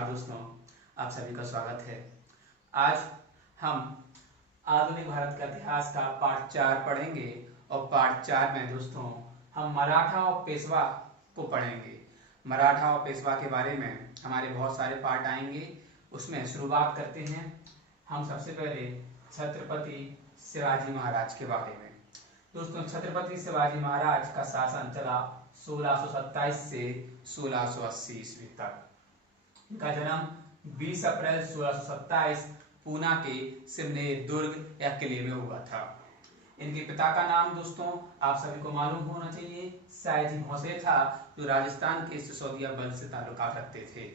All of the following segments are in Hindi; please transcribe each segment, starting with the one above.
नमस्कार दोस्तों, आप सभी का स्वागत है। आज हम आधुनिक भारत का इतिहास का पार्ट 4 पढ़ेंगे और पार्ट 4 में दोस्तों हम मराठा और पेशवा को पढ़ेंगे। मराठा और पेशवा के बारे में हमारे बहुत सारे पार्ट आएंगे। उसमें शुरुआत करते हैं हम सबसे पहले छत्रपति शिवाजी महाराज के बारे में। दोस्तों, छत्रपति शिवाजी महाराज का शासन चला 1627 से 1680 ईस्वी तक। इनका जन्म 20 अप्रैल 1627 पूना के सिमनेर दुर्ग या किले में हुआ था। इनके पिता का नाम दोस्तों आप सभी को मालूम होना चाहिए, सयाजी भोसले था, जो राजस्थान के सिसोदिया वंश से ताल्लुकात रखते थे।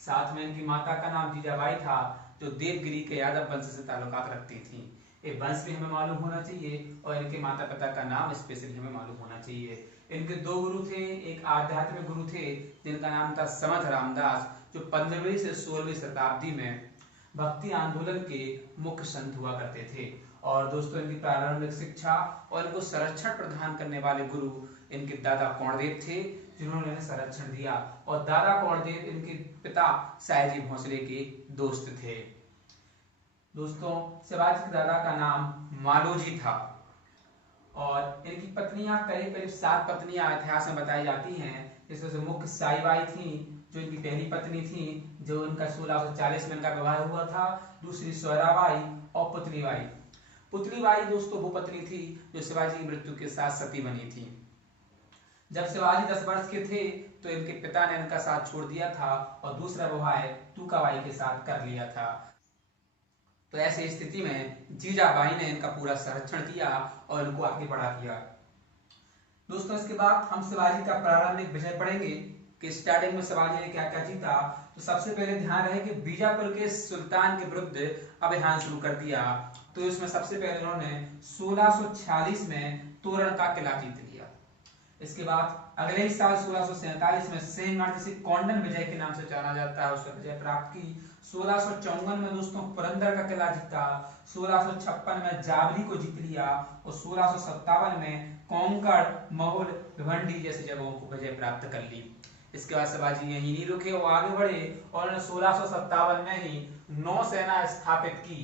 साथ में इनकी माता का नाम जीजाबाई था, जो देवगिरी के यादव वंश से ताल्लुकात रखती थी। ये वंश भी हमें मालूम होना चाहिए और इनके माता पिता का नाम स्पेशली हमें मालूम होना चाहिए। इनके दो गुरु थे, एक आध्यात्मिक गुरु थे जिनका नाम था समर्थ रामदास, जो 15वीं से 16वीं शताब्दी में भक्ति आंदोलन के मुख्य संत हुआ करते थे। और दोस्तों, इनकी प्रारंभिक शिक्षा और इनको संरक्षण प्रदान करने वाले गुरु इनके दादा कौंडदेव थे, जिन्होंने इन्हें संरक्षण दिया। और दादा कौंडदेव इनके पिता सयाजी भोसले के दोस्त थे। दोस्तों, शिवाजी के दादा का नाम मालोजी था और इनकी पत्नियां करीब करीब 7 पत्नियां इतिहास में बताई जाती हैं। जिसमें से मुख्य साईबाई थी, जो इनकी पहली पत्नी थी, जो इनका 1640 में इनका विवाह हुआ था। दूसरी स्वराबाई और पुतलीबाई। पुतलीबाई दोस्तों वो पत्नी थी जो शिवाजी की मृत्यु के साथ सती बनी थी। जब शिवाजी 10 वर्ष के थे तो इनके पिता ने इनका साथ छोड़ दिया था और दूसरा विवाह तुकाबाई के साथ कर लिया था। तो ऐसी स्थिति में जीजाबाई ने इनका पूरा संरक्षण किया और इनको आगे बढ़ा दिया। दोस्तों, इसके बाद हम शिवाजी का प्रारंभिक विजय पढ़ेंगे कि स्टार्टिंग में शिवाजी ने क्या क्या जीता। तो सबसे पहले ध्यान रहे कि बीजापुर के सुल्तान के विरुद्ध अभियान शुरू कर दिया। तो इसमें सबसे पहले उन्होंने 1646 में तोरण का किला जीत लिया। इसके बाद अगले ही साल 1647 में सिंहगढ़, जिसे कौंडन विजय के नाम से जाना जाता है, उसमें विजय प्राप्त की। 1654 में दोस्तों पुरंदर का किला जीता। 1656 में जावली को जीत लिया और 1657 में कोंकण, महूल, भिवंडी जैसी जगहों को विजय प्राप्त कर ली। इसके बाद शिवाजी यहीं नहीं रुके और आगे बढ़े और उन्होंने 1657 में ही नौसेना स्थापित की।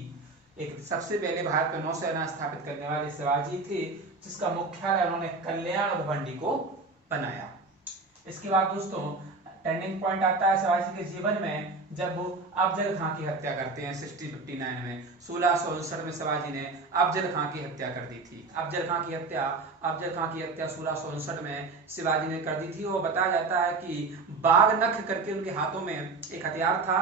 एक सबसे पहले भारत में नौसेना स्थापित करने वाले शिवाजी थे, जिसका मुख्यालय उन्होंने कल्याण भिवंडी को बनाया। इसके बाद दोस्तों टर्निंग पॉइंट आता है शिवाजी के जीवन में, जब वो अफजल खां की हत्या करते हैं 1659 में। 1659 में शिवाजी ने अफजल खां की हत्या कर दी थी। अफजल खां की हत्या 1659 में शिवाजी ने कर दी थी। वो बताया जाता है कि बाघ नख करके उनके हाथों में एक हथियार था,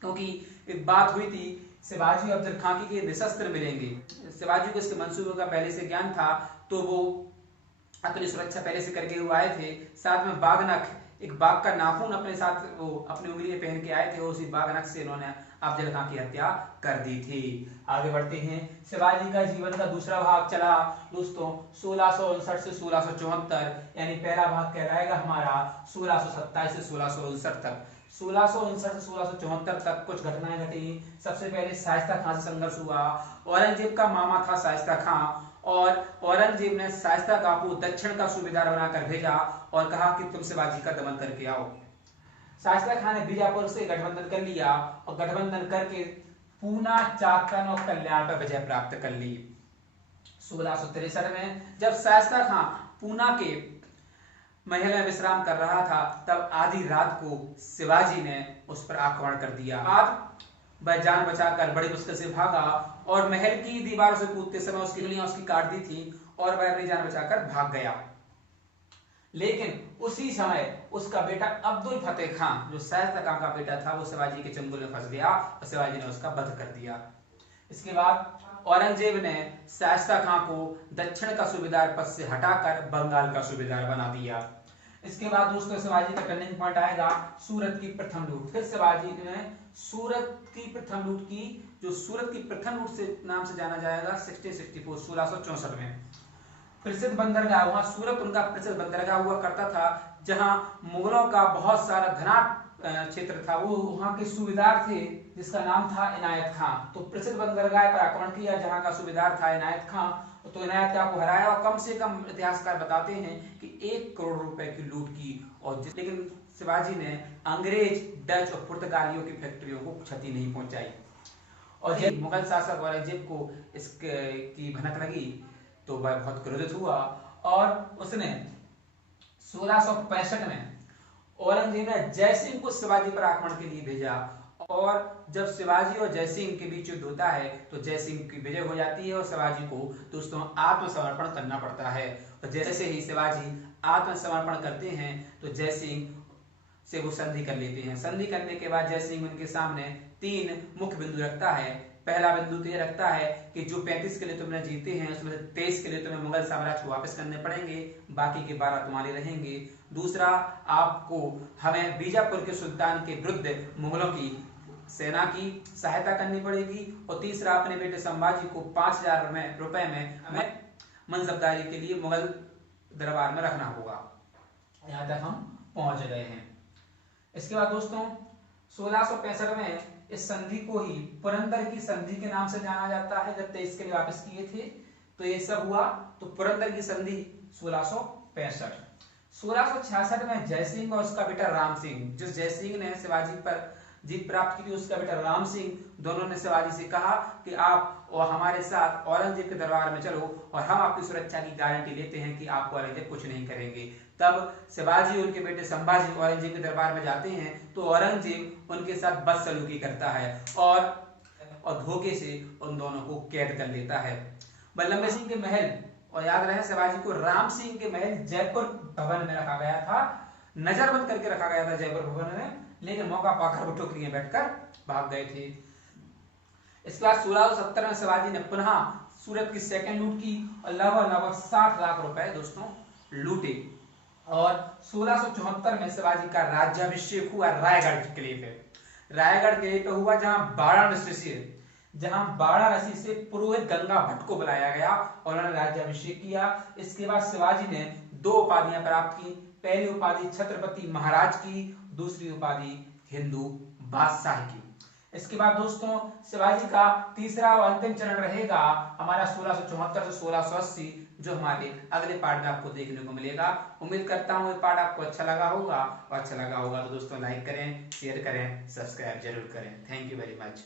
क्योंकि एक बात हुई थी शिवाजी और अफजल खां की निशस्त्र मिलेंगे। शिवाजी को इसके मंसूबे का पहले से ज्ञान था, तो वो अपनी सुरक्षा पहले से करके हुए आए थे। साथ में बाघ नख, एक बाघ का नाखून अपने साथ वो अपनी उंगली में पहन के आए थे, उसी बाघ नख से इन्होंने अफजल खां की हत्या कर दी थी। आगे बढ़ते हैं। शिवाजी का जीवन का दूसरा भाग चला दोस्तों 1659 से 1674, यानी पहला भाग कहलाएगा हमारा 1627 से 1659 तक। 1659 से 1674 तक कुछ घटनाएं घटी। सबसे पहले शाइस्ता खां से संघर्ष हुआ। औरंगजेब का मामा था शाइस्ता खां और औरंगजेब ने शाइस्ता खां को दक्षिण का सूबेदार बनाकर भेजा और कहा कि तुम शिवाजी का दमन करके आओ। शाइस्ता खां ने बीजापुर से गठबंधन कर लिया और गठबंधन करके पूना, चाकन और कल्याण पर विजय प्राप्त कर ली। 1663 में जब शाइस्ता खां पूना के महल में विश्राम कर रहा था, तब आधी रात को शिवाजी ने उस पर आक्रमण कर दिया। बाद वह जान बचाकर बड़ी मुश्किल से भागा और महल की दीवारों से कूदते समय उसकी उंगलियां उसकी काट दी थी और वह अपनी जान बचाकर भाग गया। लेकिन उसी समय उसका बेटा अब्दुल फतेह खां, जो शाइस्ता खां का बेटा था, वो शिवाजी के चंगुल में फंस गया और शिवाजी ने उसका वध कर दिया। इसके बाद औरंगजेब ने शाइस्ता खां को दक्षिण का सूबेदार पद से हटाकर बंगाल का सूबेदार बना दिया। इसके बाद दोस्तों शिवाजी का टर्निंग पॉइंट आएगा सूरत की प्रथम लूट। फिर शिवाजी ने सूरत की प्रथम लूट की, जो सूरत की प्रथम लूट से नाम से जाना जाएगा 1664 में। प्रसिद्ध बंदरगाह, वहां सूरत उनका प्रसिद्ध बंदरगाह हुआ करता था, जहां मुगलों का बहुत सारा धनाढ्य क्षेत्र था। वो वहां के सूबेदार थे जिसका नाम था इनायत खां। तो प्रसिद्ध बंदरगाह पर आक्रमण किया जहां का सूबेदार था इनायत खां। तो इनायत खां को हराया और कम से कम इतिहासकार बताते हैं कि 1 करोड़ रुपए की लूट की। और लेकिन शिवाजी ने अंग्रेज, डच और पुर्तगालियों की फैक्ट्रियों को क्षति नहीं पहुंचाई। और जब मुगल शासक औरंगजेब को इसकी भनक लगी तो वह बहुत क्रोधित हुआ और उसने 1665 में औरंगजेब ने जयसिंह को शिवाजी पर आक्रमण के लिए भेजा। और जब शिवाजी और जयसिंह के बीच युद्ध होता है तो जयसिंह की विजय हो जाती है और शिवाजी को दोस्तों आत्मसमर्पण करना पड़ता है। और जैसे ही शिवाजी आत्मसमर्पण करते हैं तो जयसिंह से वो संधि कर लेते हैं। संधि करने के बाद जयसिंह उनके सामने 3 मुख्य बिंदु रखता है। पहला बिंदु तो ये रखता है कि जो 35 किले तुमने जीते हैं उसमें से 23 किले तुम्हें मुगल साम्राज्य को वापस करने पड़ेंगे, बाकी के 12 तुम्हारे रहेंगे। दूसरा, आपको हमें बीजापुर के सुल्तान के विरुद्ध मुगलों की सेना की सहायता करनी पड़ेगी। और तीसरा, अपने बेटे संभाजी को 5000 रुपए में हमें मनसबदारी के लिए मुगल दरबार में रखना होगा। यहाँ तक हम पहुंच गए हैं। इसके बाद दोस्तों 1665 में इस संधि को ही पुरंदर की संधि के नाम से जाना जाता है। जब 23 के लिए वापस किए थे तो ये सब हुआ, तो पुरंदर की संधि 1665। 1666 में जयसिंह और उसका बेटा राम सिंह, जिस जयसिंह ने शिवाजी पर जीत प्राप्त की थी, उसका बेटा राम सिंह, दोनों ने शिवाजी से कहा कि आप और हमारे साथ औरंगजेब के दरबार में चलो और हम आपकी सुरक्षा की गारंटी लेते हैं कि आपको औरंगजेब कुछ नहीं करेंगे। तब शिवाजी उनके बेटे संभाजी औरंगजेब के दरबार में जाते हैं तो औरंगजेब उनके साथ बदसलूकी करता है और धोखे से उन दोनों को कैद कर लेता है। बल्लभ सिंह के महल, और याद रहे शिवाजी को राम सिंह के महल जयपुर भवन में रखा गया था, नजरबंद करके रखा गया था जयपुर भवन में, लेकिन मौका पाकर वो टोकरी में बैठकर भाग गए थे। इसके बाद 1670 में शिवाजी ने पुनः सूरत की सेकंड लूट की और लगभग 60 लाख रुपए दोस्तों लूटे। और 1674 में शिवाजी का राज्याभिषेक हुआ रायगढ़ किले पे। रायगढ़ किले पे हुआ जहां वाराणसी से पुरोहित गंगा भट्ट को बुलाया गया और उन्होंने राज्याभिषेक किया। इसके बाद शिवाजी ने 2 उपाधियां प्राप्त की। पहली उपाधि छत्रपति महाराज की, दूसरी उपाधि हिंदू बादशाह की। इसके बाद दोस्तों शिवाजी का तीसरा और अंतिम चरण रहेगा हमारा 1674 से 1680, जो हमारे अगले पार्ट में आपको देखने को मिलेगा। उम्मीद करता हूँ ये पार्ट आपको अच्छा लगा होगा, और अच्छा लगा होगा तो दोस्तों लाइक करें, शेयर करें, सब्सक्राइब जरूर करें। Thank you very much.